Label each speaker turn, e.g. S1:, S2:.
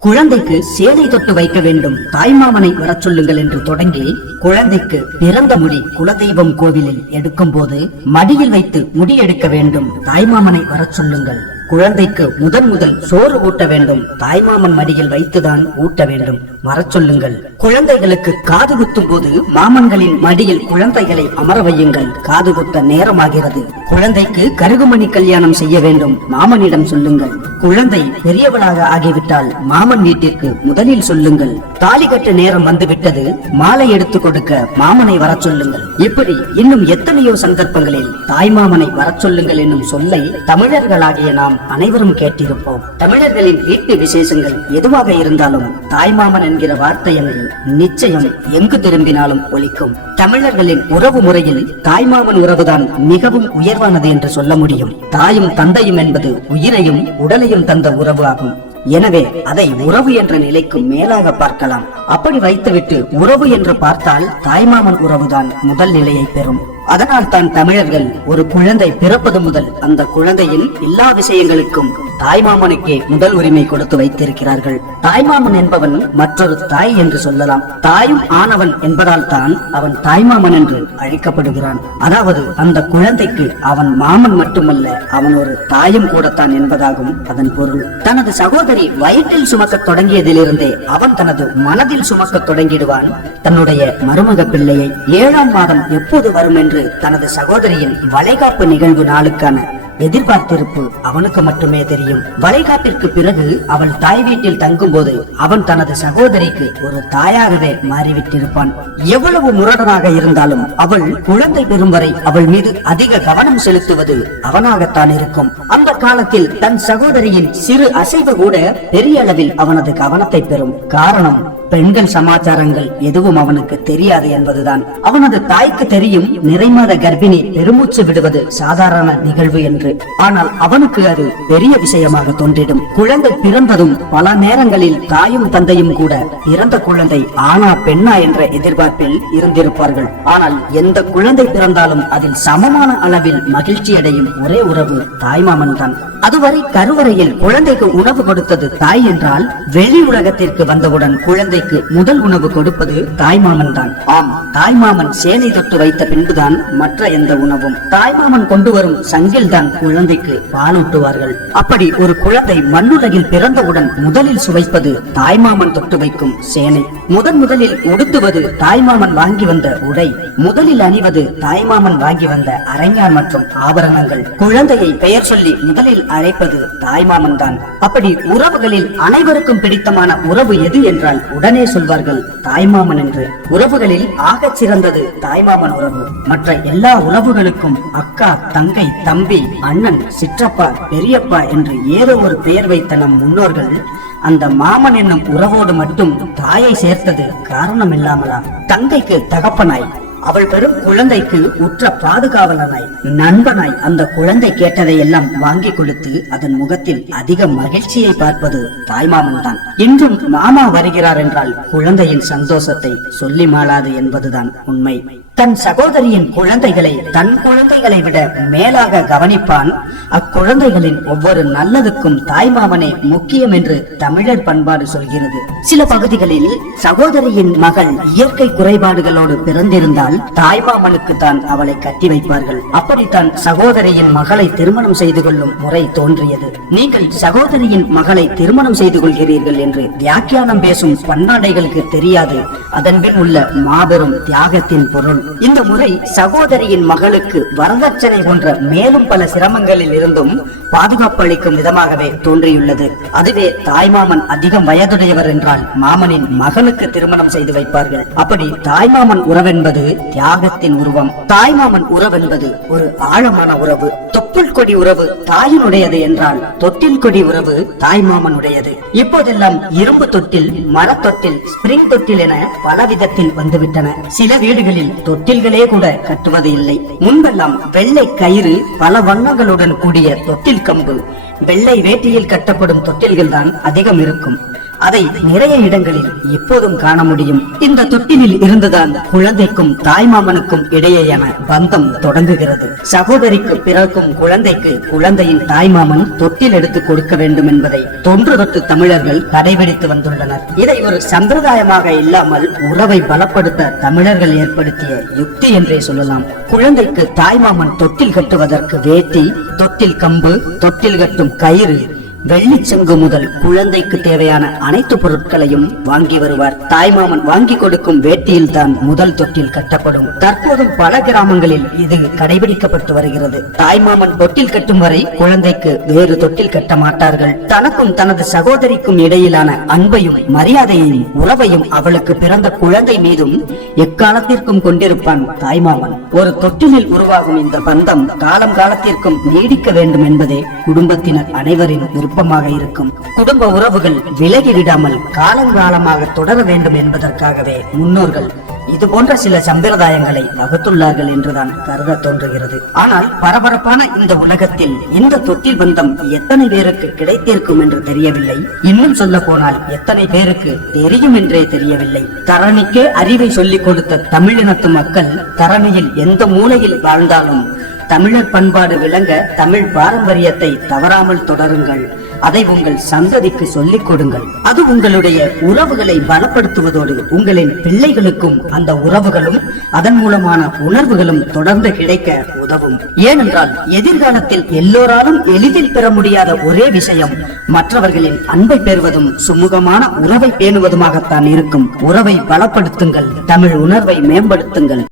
S1: குழந்தைக்கு சேலை தொட்டு வைக்க வேண்டும். தாய்மாமனை வரச் சொல்லுங்கள் என்று தொடங்கி குழந்தைக்கு பிறந்த முடி குலதெய்வம் கோவிலில் எடுக்கும் போது மடியில் வைத்து முடி எடுக்க வேண்டும். தாய்மாமனை வரச் சொல்லுங்கள். குழந்தைக்கு முதன் முதல் சோறு ஊட்ட வேண்டும். தாய்மாமன் மடியில் வைத்துதான் ஊட்ட வேண்டும். வரச் சொல்லுங்கள். குழந்தைகளுக்கு காது குத்தும் போது மாமன்களின் மடியில் குழந்தைகளை அமர வையுங்கள். காது குத்த நேரமாகிறது. குழந்தைக்கு கருகுமணி கல்யாணம் செய்ய வேண்டும். மாமனிடம் சொல்லுங்கள். குழந்தை பெரியவளாக ஆகிவிட்டால் மாமன் வீட்டிற்கு முதலில் சொல்லுங்கள். தாலி கட்ட நேரம் வந்துவிட்டது. மாலை எடுத்து கொடுக்க மாமனை வர சொல்லுங்கள். இப்படி இன்னும் எத்தனையோ சந்தர்ப்பங்களில் தாய் மாமனை வர சொல்லுங்கள் என்னும் சொல்லை தமிழர்களாகிய நாம் அனைவரும் கேட்டிருப்போம். தமிழர்களின் வீட்டு விசேஷங்கள் எதுவாக இருந்தாலும் தாய் மாமன் என்கிற வார்த்தை நிச்சயம் எங்கு திரும்பினாலும் ஒலிக்கும். தமிழர்களின் உறவு முறையில் தாய்மாமன் உறவுதான் மிகவும் உயர்வானது என்று சொல்ல முடியும். தாயும் தந்தையும் என்பது உயிரையும் உடலையும் தந்த உறவு ஆகும் எனவே அதை உறவு என்ற நிலைக்கு மேலாக பார்க்கலாம். அப்படி வைத்துவிட்டு உறவு என்று பார்த்தால் தாய்மாமன் உறவுதான் முதல் நிலையை பெறும். அதனால் தான் தமிழர்கள் ஒரு குழந்தை பிறப்பது முதல் அந்த குழந்தையின் எல்லா விஷயங்களுக்கும் தாய்மாமனுக்கே முதல் உரிமை கொடுத்து வைத்திருக்கிறார்கள். தாய்மாமன் என்பவன் மற்றொரு தாய் என்று சொல்லலாம். தாயும் ஆனவன் என்பதால் தான் அவன் தாய்மாமன் என்று அழைக்கப்படுகிறான். அதாவது அந்த குழந்தைக்கு அவன் மாமன் மட்டுமல்ல அவன் ஒரு தாயும் கூடத்தான் என்பதாகும் அதன் பொருள். தனது சகோதரி வயிற்றில் சுமக்க தொடங்கியதிலிருந்தே அவன் தனது மனதில் சுமக்க தொடங்கிடுவான். தன்னுடைய மருமக பிள்ளையை ஏழாம் மாதம் எப்போது வரும் என்று என்பது தனது சகோதரியின் வளைகாப்பு நிகழ்வு நாளுக்கான எதிர்பார்த்திருப்பு அவனுக்கு மட்டுமே தெரியும். வளைகாப்பிற்கு பிறகு அவள் தாய் வீட்டில் தங்கும் போது அவன் தனது சகோதரிக்கு ஒரு தாயாகவே மாறிவிட்டிருப்பான். எவ்வளவு முரடனாக இருந்தாலும் அவள் குழந்தை பெறும் வரை அவள் மீது அதிக கவனம் செலுத்துவது அவனாகத்தான் இருக்கும். அந்த காலத்தில் தன் சகோதரியின் சிறு அசைவு கூட பெரிய அளவில் அவனது கவனத்தை பெறும் காரணம் பெண்கள் சமாச்சாரங்கள் எதுவும் அவனுக்கு தெரியாது என்பதுதான். அவனது தாய்க்கு தெரியும் நிறைமாத கர்ப்பிணி பெருமூச்சு விடுவது சாதாரண நிகழ்வு என்று. ஆனால் அவனுக்கு அது பெரிய விஷயமாக தோன்றிடும். குழந்தை பிறந்ததும் பல நேரங்களில் தாயும் தந்தையும் கூட பிறந்த குழந்தை ஆனா பெண்ணா என்ற எதிர்பார்ப்பில் இருந்திருப்பார்கள். ஆனால் எந்த குழந்தை பிறந்தாலும் அதில் சமமான அளவில் மகிழ்ச்சி அடையும் ஒரே உறவு தாய்மாமன் தான் அதுவரை கருவறையில் குழந்தைக்கு உணவு கொடுத்தது தாய் என்றால் வெளி உலகத்திற்கு வந்தவுடன் குழந்தைக்கு முதல் உணவு கொடுப்பது தாய்மாமன் தான். ஆம் தாய்மாமன் சேனை தொட்டு வைத்த பின்புதான் மற்ற எந்த உணவும். தாய்மாமன் கொண்டு வரும் சங்கில் தான் குழந்தைக்கு பாலூட்டுவார்கள் அப்படி ஒரு குழந்தை மண்ணுலகில் பிறந்தவுடன் முதலில் சுவைப்பது தாய்மாமன் தொட்டு வைக்கும் சேனை. முதன் முதலில் உடுத்துவது தாய்மாமன் வாங்கி வந்த உடை. முதலில் அணிவது தாய்மாமன் வாங்கி வந்த அரங்கான் மற்றும் ஆபரணங்கள். குழந்தையை பெயர் சொல்லி முதலில் அழைப்பது தாய்மாமன் தான் அப்படி உறவுகளில் அனைவருக்கும் பிடித்தமான உறவு எது என்றால் உடனே சொல்வார்கள் தாய்மாமன் என்று. உறவுகளில் ஆகச் சிறந்தது தாய்மாமன் உறவு. மற்ற எல்லா உறவுகளுக்கும் அக்கா தங்கை தம்பி அண்ணன் சிற்றப்பா பெரியப்பா என்று ஏதோ ஒரு பெயர் வைத்த நம் முன்னோர்கள் அந்த மாமன் என்னும் உறவோடு மட்டும் தாயை சேர்த்தது காரணம் இல்லாமலா தங்கைக்கு தகப்பனாய். அவள் பெறும் குழந்தைக்கு உற்ற பாதுகாவலனாய் நண்பனாய் அந்த குழந்தை கேட்டதை எல்லாம் வாங்கி கொடுத்து அதன் முகத்தில் அதிக மகிழ்ச்சியை பார்ப்பது தாய்மாமன் தான் இன்றும் மாமா வருகிறார் என்றால் குழந்தையின் சந்தோஷத்தை சொல்லி மாளாது என்பதுதான் உண்மை. தன் சகோதரியின் குழந்தைகளை தன் குழந்தைகளை விட மேலாக கவனிப்பான் அக்குழந்தைகளின் ஒவ்வொரு நல்லதுக்கும் தாய்மாமனே முக்கியம் என்று தமிழர் பண்பாடு சொல்கிறது. சில பகுதிகளில் சகோதரியின் மகள் இயற்கை குறைபாடுகளோடு பிறந்திருந்தால் தாய்மாமனுக்கு தான் அவளை கட்டி வைப்பார்கள். அப்படித்தான் சகோதரியின் மகளை திருமணம் செய்து கொள்ளும் முறை தோன்றியது. நீங்கள் சகோதரியின் மகளை திருமணம் செய்து கொள்கிறீர்கள் என்று வியாக்கியானம் பேசும் பன்னாடைகளுக்கு தெரியாது. அதன்பின் உள்ள மாபெரும் தியாகத்தின் பொருள். இந்த முறை சகோதரியின் மகளுக்கு வரதட்சணை போன்ற மேலும் பல சிரமங்களில் இருந்தும் பாதுகாப்பு அளிக்கும் விதமாகவே தோன்றியுள்ளது. அதுவே தாய்மாமன் அதிகம் வயதுடையவர் என்றால் மாமனின் மகனுக்கு திருமணம் செய்து வைப்பார்கள். அப்படி தாய்மாமன் உறவென்பது தியாகத்தின் உருவம். தாய்மாமன் உறவென்பது ஒரு ஆழமான உறவு. தொப்புள் கொடி உறவு தாயினுடையது என்றால் தொட்டில் கொடி உறவு தாய்மாமனுடையது. இப்போதெல்லாம் இரும்பு தொட்டில் மரத்தொட்டில் ஸ்பிரிங் தொட்டில் என பல விதத்தில் வந்துவிட்டன. சில வீடுகளில் தொட்டில்களே கூட கட்டுவது இல்லை. முன்பெல்லாம் வெள்ளை கயிறு பல வண்ணங்களுடன் கூடிய தொட்டில் கம்பு. வெள்ளை வேட்டியில் கட்டப்படும் தொட்டில்கள் தான் அதிகம் இருக்கும் அதை நிறைய இடங்களில் எப்போதும் காண முடியும். இந்த தொட்டிலில் இருந்துதான் குழந்தைக்கும் தாய்மாமனுக்கும் இடையேயான பந்தம் தொடங்குகிறது. சகோதரிக்கு பிறக்கும் குழந்தைக்கு குழந்தையின் தாய்மாமன் தொட்டில் எடுத்து கொடுக்க வேண்டும் என்பதை தொன்று தொட்டு தமிழர்கள் கடைபிடித்து வந்துள்ளனர். இதை ஒரு சம்பிரதாயமாக இல்லாமல் உறவை பலப்படுத்த தமிழர்கள் ஏற்படுத்திய யுக்தி என்றே சொல்லலாம். குழந்தைக்கு தாய்மாமன் தொட்டில் கட்டுவதற்கு வேட்டி தொட்டில் கம்பு தொட்டில் கட்டும் கயிறு வெள்ளிச்சங்கு முதல் குழந்தைக்கு தேவையான அனைத்து பொருட்களையும் வாங்கி வருவார். தாய்மாமன் வாங்கி கொடுக்கும் வேட்டியில் தான் முதல் தொட்டில் கட்டப்படும். தற்போதும் பல கிராமங்களில் இது கடைபிடிக்கப்பட்டு வருகிறது. தாய்மாமன் தொட்டில் கட்டும் வரை குழந்தைக்கு வேறு தொட்டில் கட்ட மாட்டார்கள். தனக்கும் தனது சகோதரிக்கும் இடையிலான அன்பையும் மரியாதையையும் உறவையும் அவளுக்கு பிறந்த குழந்தை மீதும் எக்காலத்திற்கும் கொண்டிருப்பான் தாய்மாமன் ஒரு தொட்டிலில் உருவாகும் இந்த பந்தம் காலம் காலத்திற்கும் நீடிக்க வேண்டும் என்பதே குடும்பத்தினர் அனைவரின் விருப்பமாக இருக்கும். குடும்ப உறவுகள் விலகி விடாமல் காலங்காலமாக தொடர வேண்டும் என்பதற்காகவே முன்னோர்கள் இது போன்ற சில சம்பிரதாயங்களை வகுத்துள்ளார்கள் என்றுதான் கருத தோன்றுகிறது. ஆனால் பரபரப்பான இந்த உலகத்தில் இந்த தொட்டில் பந்தம் எத்தனை பேருக்கு கிடைத்திருக்கும் என்று தெரியவில்லை. இன்னும் சொல்ல போனால் எத்தனை பேருக்கு தெரியும் என்றே தெரியவில்லை. தரணிக்கே அறிவை சொல்லிக் கொடுத்த தமிழினத்து மக்கள் தரணியில் எந்த மூலையில் வாழ்ந்தாலும் தமிழர் பண்பாடு விளங்க தமிழ் பாரம்பரியத்தை தவறாமல் தொடருங்கள். அதை உங்கள் சந்ததிக்கு சொல்லிக் கொடுங்கள். அது உங்களுடைய உறவுகளை பலப்படுத்துவதோடு உங்களின் பிள்ளைகளுக்கும் அந்த உறவுகளும் அதன் மூலமான உணர்வுகளும் தொடர்ந்து கிடைக்க உதவும். ஏனென்றால் எதிர்காலத்தில் எல்லோராலும் எளிதில் பெற முடியாத ஒரே விஷயம் மற்றவர்களின் அன்பை பெறுவதும் சுமூகமான உறவை பேணுவதுமாகத்தான் இருக்கும். உறவை பலப்படுத்துங்கள் தமிழ் உணர்வை மேம்படுத்துங்கள்.